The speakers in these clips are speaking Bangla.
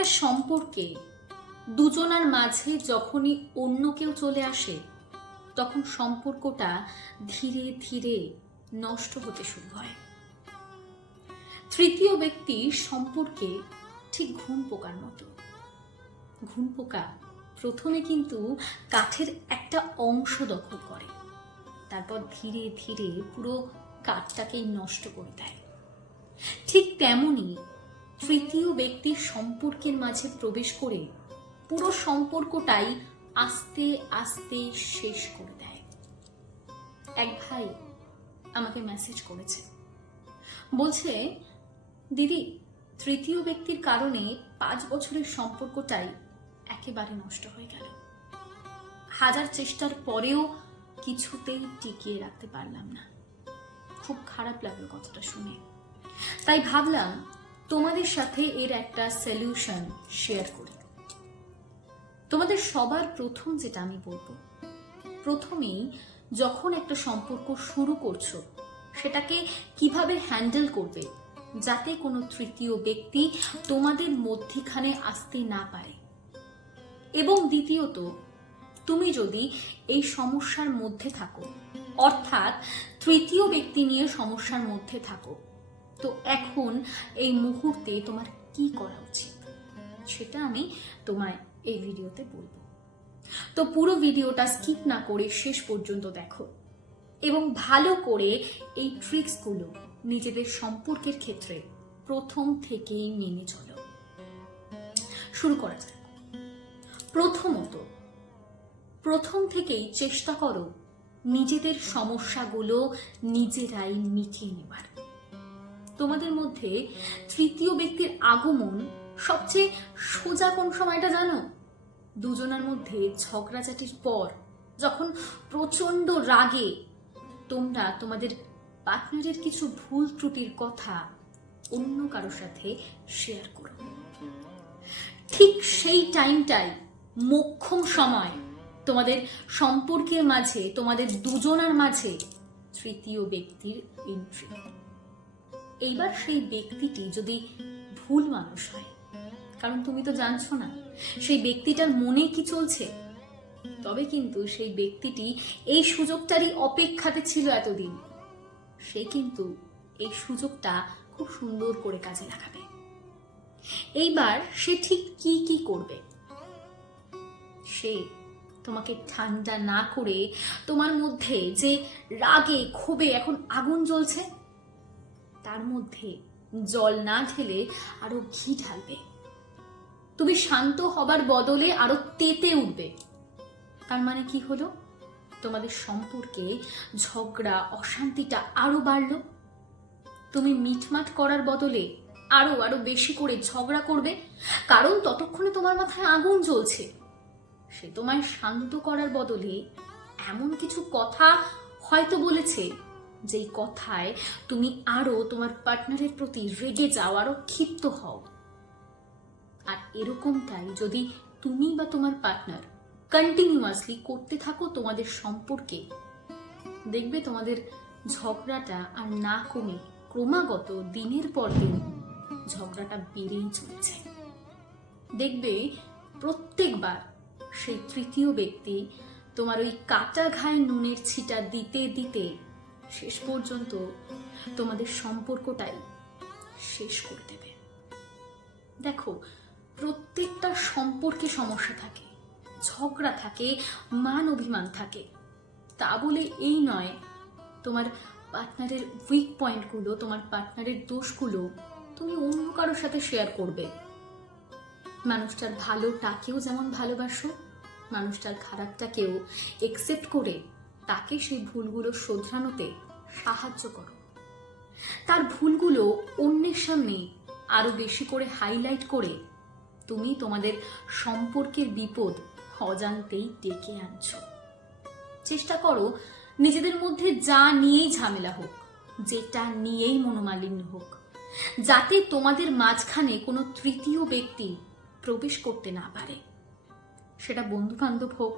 একটা সম্পর্কে দুজনার মাঝে যখনই অন্য কেউ চলে আসে তখন সম্পর্কটা ধীরে ধীরে নষ্ট হতে শুরু হয়। তৃতীয় ব্যক্তি সম্পর্কে ঠিক ঘুন পোকার মতো। ঘুন পোকা প্রথমে কিন্তু কাঠের একটা অংশ দখল করে, তারপর ধীরে ধীরে পুরো কাঠটাকেই নষ্ট করে দেয়। ঠিক তেমনি তৃতীয় ব্যক্তির সম্পর্কের মাঝে প্রবেশ করে পুরো সম্পর্কটাই আস্তে আস্তে শেষ করে দেয়। এক ভাই আমাকে মেসেজ করেছে, বলছে, দিদি, তৃতীয় ব্যক্তির কারণে 5 বছরের সম্পর্কটাই একেবারে নষ্ট হয়ে গেল। হাজার চেষ্টার পরেও কিছুতেই টিকিয়ে রাখতে পারলাম না। খুব খারাপ লাগলো কথাটা শুনে। তাই ভাবলাম তোমাদের সাথে এর একটা সলিউশন শেয়ার করি। তোমাদের সবার প্রথম যেটা আমি বলবো, প্রথমেই যখন একটা সম্পর্ক শুরু করছো সেটাকে কিভাবে হ্যান্ডেল করবে যাতে কোনো তৃতীয় ব্যক্তি তোমাদের মধ্যখানে আসতে না পারে। এবং দ্বিতীয়ত, তুমি যদি এই সমস্যার মধ্যে থাকো, অর্থাৎ তৃতীয় ব্যক্তি নিয়ে সমস্যার মধ্যে থাকো, তো এখন এই মুহূর্তে তোমার কি করা উচিত সেটা আমি তোমায় এই ভিডিওতে বলবো। তো পুরো ভিডিওটা স্কিপ না করে শেষ পর্যন্ত দেখো এবং ভালো করে এই ট্রিক্সগুলো নিজেদের সম্পর্কের ক্ষেত্রে প্রথম থেকেই মেনে চলো। শুরু করা যাক। প্রথমত, প্রথম থেকেই চেষ্টা করো নিজেদের সমস্যাগুলো নিজেরাই মিটিয়ে নেবার। তোমাদের মধ্যে তৃতীয় ব্যক্তির আগমন সবচেয়ে সোজা কোন সময়টা জানো? দুজনের মধ্যে ঝগড়াঝাটির পর, যখন প্রচন্ড রাগে তোমরা তোমাদের পার্টনারের কিছু ভুল ত্রুটির কথা অন্য কারোর সাথে শেয়ার করো। ঠিক সেই টাইমটাই মোক্ষম সময় তোমাদের সম্পর্কের মাঝে, তোমাদের দুজনার মাঝে তৃতীয় ব্যক্তির এন্ট্রি। এইবার সেই ব্যক্তিটি যদি ভুল মানুষ হয়, কারণ তুমি তো জানছো না সেই ব্যক্তিটার মনে কি চলছে, তবে কিন্তু সেই ব্যক্তিটি এই সুযোগটারই অপেক্ষাতে ছিল এতদিন। সে কিন্তু এই সুযোগটা খুব সুন্দর করে কাজে লাগাবে। এইবার সে ঠিক কি কি করবে? সে তোমাকে ঠান্ডা না করে তোমার মধ্যে যে রাগে ক্ষোভে এখন আগুন জ্বলছে তার মধ্যে জল না ঢেলে আরো ঘি ঢালবে। তুমি শান্ত হবার বদলে আরো তেতে উঠবে। তার মানে কি হলো? তোমাদের সম্পর্কে ঝগড়া অশান্তিটা আরো বাড়লো। তুমি মিটমাট করার বদলে আরো আরো বেশি করে ঝগড়া করবে, কারণ ততক্ষণে তোমার মাথায় আগুন জ্বলছে। সে তোমায় শান্ত করার বদলে এমন কিছু কথা হয়তো বলেছে যেই কথায় তুমি আরো তোমার পার্টনারের প্রতি রেগে যাও, আরো ক্ষিপ্ত হও। আর এরকমটাই যদি তুমি বা তোমার পার্টনার কন্টিনিউয়াসলি করতে থাকো তোমাদের সম্পর্কে, দেখবে তোমাদের ঝগড়াটা আর না কমে ক্রমাগত দিনের পর দিন ঝগড়াটা বেড়েই চলছে। দেখবে প্রত্যেকবার সেই তৃতীয় ব্যক্তি তোমার ওই কাটা ঘায়ে নুনের ছিটা দিতে দিতে শেষ পর্যন্ত তোমাদের সম্পর্কটাই শেষ করে দেবে। দেখো, প্রত্যেকটা সম্পর্কে সমস্যা থাকে, ঝগড়া থাকে, মান অভিমান থাকে। তা বলে এই নয় তোমার পার্টনারের উইক পয়েন্টগুলো, তোমার পার্টনারের দোষগুলো তুমি অন্য কারোর সাথে শেয়ার করবে। মানুষটার ভালোটাকেও যেমন ভালোবাসো, মানুষটার খারাপটাকেও একসেপ্ট করে তাকে সেই ভুলগুলো শোধরানোতে সাহায্য করো। তার ভুলগুলো অন্যের সামনে আরো বেশি করে হাইলাইট করে তুমি তোমাদের সম্পর্কের বিপদ অজান্তেই ডেকে আনছো। চেষ্টা করো নিজেদের মধ্যে যা নিয়েই ঝামেলা হোক, যেটা নিয়েই মনোমালিন্য হোক, যাতে তোমাদের মাঝখানে কোনো তৃতীয় ব্যক্তি প্রবেশ করতে না পারে। সেটা বন্ধু বান্ধব হোক,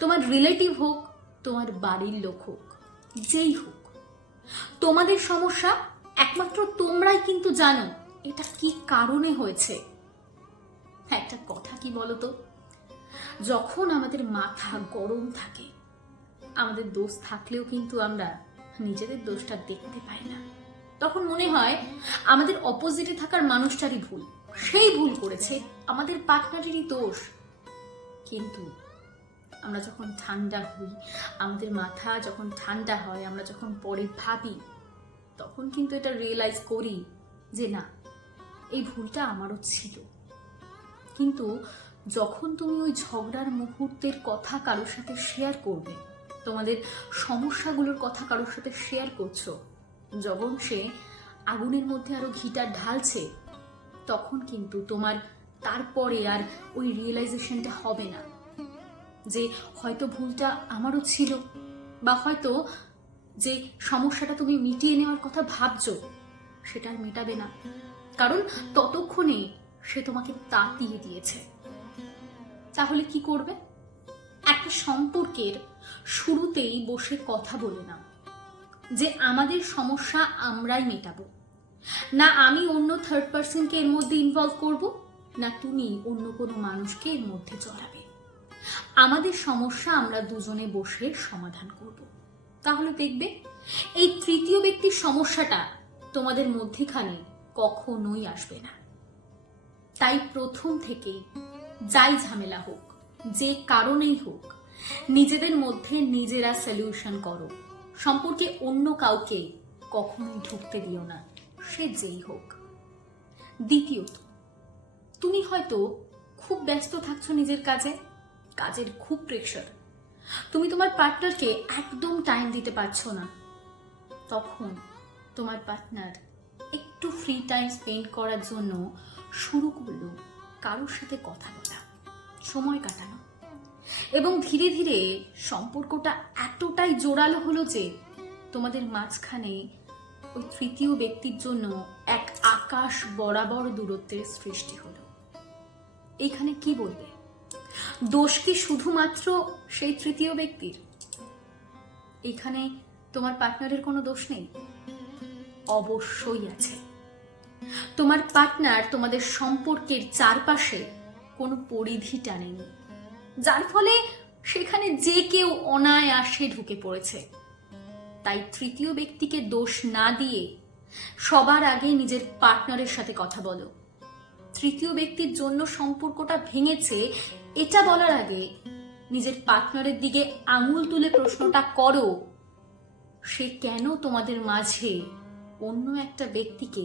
তোমার রিলেটিভ হোক, তোমার বাড়ির লোক হোক, যেই হোক। তোমাদের সমস্যা একমাত্র তোমরাই কিন্তু জানো এটা কি কারণে হয়েছে। একটা কথা কি বলতো, যখন আমাদের মাথা গরম থাকে, আমাদের দোষ থাকলেও কিন্তু আমরা নিজেদের দোষটা দেখতে পাই না। তখন মনে হয় আমাদের অপোজিটে থাকার মানুষটারই ভুল, সেই ভুল করেছে, আমাদের পার্টনারেরই দোষ। কিন্তু আমরা যখন ঠান্ডা হই, আমাদের মাথা যখন ঠান্ডা হয়, আমরা যখন পরে ভাবি, তখন কিন্তু এটা রিয়েলাইজ করি যে না, এই ভুলটা আমারও ছিল। কিন্তু যখন তুমি ওই ঝগড়ার মুহূর্তের কথা কারোর সাথে শেয়ার করবে, তোমাদের সমস্যাগুলোর কথা কারোর সাথে শেয়ার করছো, যখন সে আগুনের মধ্যে আরো ঘিটা ঢালছে, তখন কিন্তু তোমার তারপরে আর ওই রিয়েলাইজেশনটা হবে না যে হয়তো ভুলটা আমারও ছিল, বা হয়তো যে সমস্যাটা তুমি মিটিয়ে নেওয়ার কথা ভাবছো সেটা আর মেটাবে না, কারণ ততক্ষণে সে তোমাকে তাতিয়ে দিয়েছে। তাহলে কি করবে? একটা সম্পর্কের শুরুতেই বসে কথা বলে নাও যে আমাদের সমস্যা আমরাই মেটাবো, না আমি অন্য থার্ড পার্সনকে এর মধ্যে ইনভলভ করব, না তুমি অন্য কোনো মানুষকে এর মধ্যে জড়াবে। আমাদের সমস্যা আমরা দুজনে বসে সমাধান করব। তাহলে দেখবে এই তৃতীয় ব্যক্তির সমস্যাটা তোমাদের মধ্যেখানে কখনোই আসবে না। তাই প্রথম থেকেই যাই ঝামেলা হোক, যে কারণেই হোক, নিজেদের মধ্যে নিজেরা সলিউশন করো। সম্পর্কে অন্য কাউকে কখনোই ঢুকতে দিও না, সে যেই হোক। দ্বিতীয়ত, তুমি হয়তো খুব ব্যস্ত থাকছো নিজের কাজে, কাজের খুব প্রেশার, তুমি তোমার পার্টনারকে একদম টাইম দিতে পারছো না। তখন তোমার পার্টনার একটু ফ্রি টাইম স্পেন্ড করার জন্য শুরু করলো কারোর সাথে কথা বলা, সময় কাটানো, এবং ধীরে ধীরে সম্পর্কটা এতটাই জোরালো হলো যে তোমাদের মাঝখানে ওই তৃতীয় ব্যক্তির জন্য এক আকাশ বরাবর দূরত্বের সৃষ্টি হলো। এইখানে কি বলবে? দোষ কি শুধুমাত্র সেই তৃতীয় ব্যক্তির? এখানে তোমার পার্টনারের কোনো দোষ নেই? অবশ্যই আছে। তোমার পার্টনার তোমাদের সম্পর্কের চারপাশে কোনো পরিধি টানেনি, যার ফলে সেখানে যে কেউ অনায়াসে ঢুকে পড়েছে। তাই তৃতীয় ব্যক্তিকে দোষ না দিয়ে সবার আগে নিজের পার্টনারের সাথে কথা বলো। তৃতীয় ব্যক্তির জন্য সম্পর্কটা ভেঙেছে এটা বলার আগে নিজের পার্টনারের দিকে আঙুল তুলে প্রশ্নটা করো, সে কেন তোমাদের মাঝে অন্য একটা ব্যক্তিকে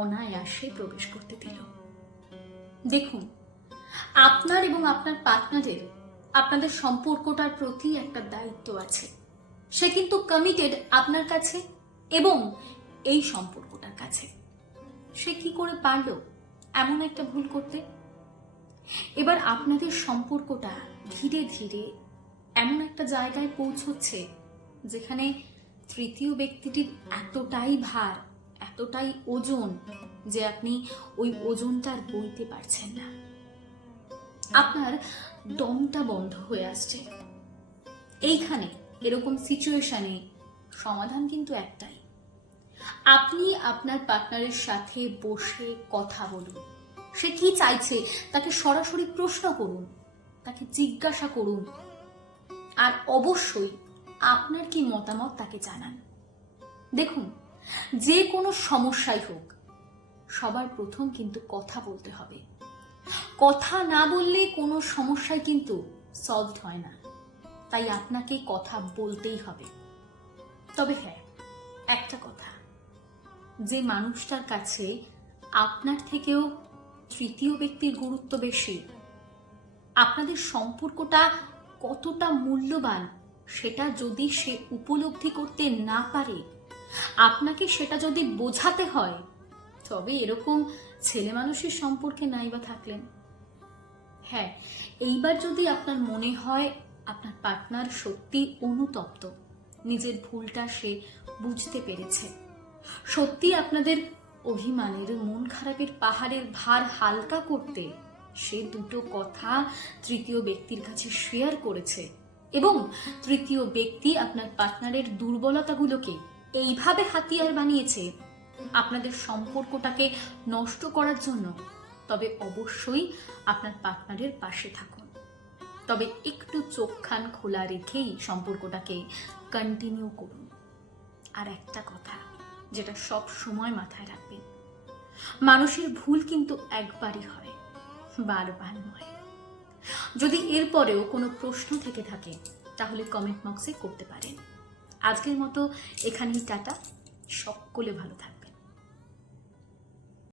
অনায়াসে প্রবেশ করতে দিল। দেখুন, আপনার এবং আপনার পার্টনারের আপনাদের সম্পর্কটার প্রতি একটা দায়িত্ব আছে। সে কিন্তু কমিটেড আপনার কাছে এবং এই সম্পর্কটার কাছে। সে কি করে পারলো এমন একটা ভুল করতে? এবার আপনাদের সম্পর্কটা ধীরে ধীরে এমন একটা জায়গায় পৌঁছচ্ছে যেখানে তৃতীয় ব্যক্তিটির এতটাই ভার, এতটাই ওজন যে আপনি ওই ওজনটার বইতে পারছেন না। আপনার দমটা বন্ধ হয়ে আসছে। এইখানে এরকম সিচুয়েশনে সমাধান কিন্তু একটাই, আপনি আপনার পার্টনারের সাথে বসে কথা বলুন। সে কি চাইছে তাকে সরাসরি প্রশ্ন করুন, তাকে জিজ্ঞাসা করুন, আর অবশ্যই আপনার কি মতামত তাকে জানান। দেখুন, যে কোনো সমস্যাই হোক, সবার প্রথম কিন্তু কথা বলতে হবে। কথা না বললে কোনো সমস্যাই কিন্তু সলভ হয় না। তাই আপনাকে কথা বলতেই হবে। তবে হ্যাঁ, একটা কথা, যে মানুষটার কাছে আপনার থেকেও তৃতীয় ব্যক্তির গুরুত্ব বেশি, আপনাদের সম্পর্কটা কতটা মূল্যবান সেটা যদি সে উপলব্ধি করতে না পারে, আপনাকে সেটা যদি বোঝাতে হয়, তবে এরকম ছেলে মানুষের সম্পর্কে নাই বা থাকলেন। হ্যাঁ, এইবার যদি আপনার মনে হয় আপনার পার্টনার সত্যি অনুতপ্ত, নিজের ভুলটা সে বুঝতে পেরেছে, সত্যি আপনাদের অভিমানের, মন খারাপের পাহাড়ের ভার হালকা করতে সে দুটো কথা তৃতীয় ব্যক্তির কাছে শেয়ার করেছে, এবং তৃতীয় ব্যক্তি আপনার পার্টনারের দুর্বলতাগুলোকে এইভাবে হাতিয়ার বানিয়েছে আপনাদের সম্পর্কটাকে নষ্ট করার জন্য, তবে অবশ্যই আপনার পার্টনারের পাশে থাকুন। তবে একটু চোখ কান খোলা রেখেই সম্পর্কটাকে কন্টিনিউ করুন। আর একটা কথা যেটা সব সময় মাথায় রাখবেন, মানুষের ভুল কিন্তু একবারই হয়, বারবার নয়। যদি এরপরেও কোনো প্রশ্ন থেকে থাকে তাহলে কমেন্ট বক্সে করতে পারেন। আজকের মতো এখানেই টাটা, সকলে ভালো থাকবেন।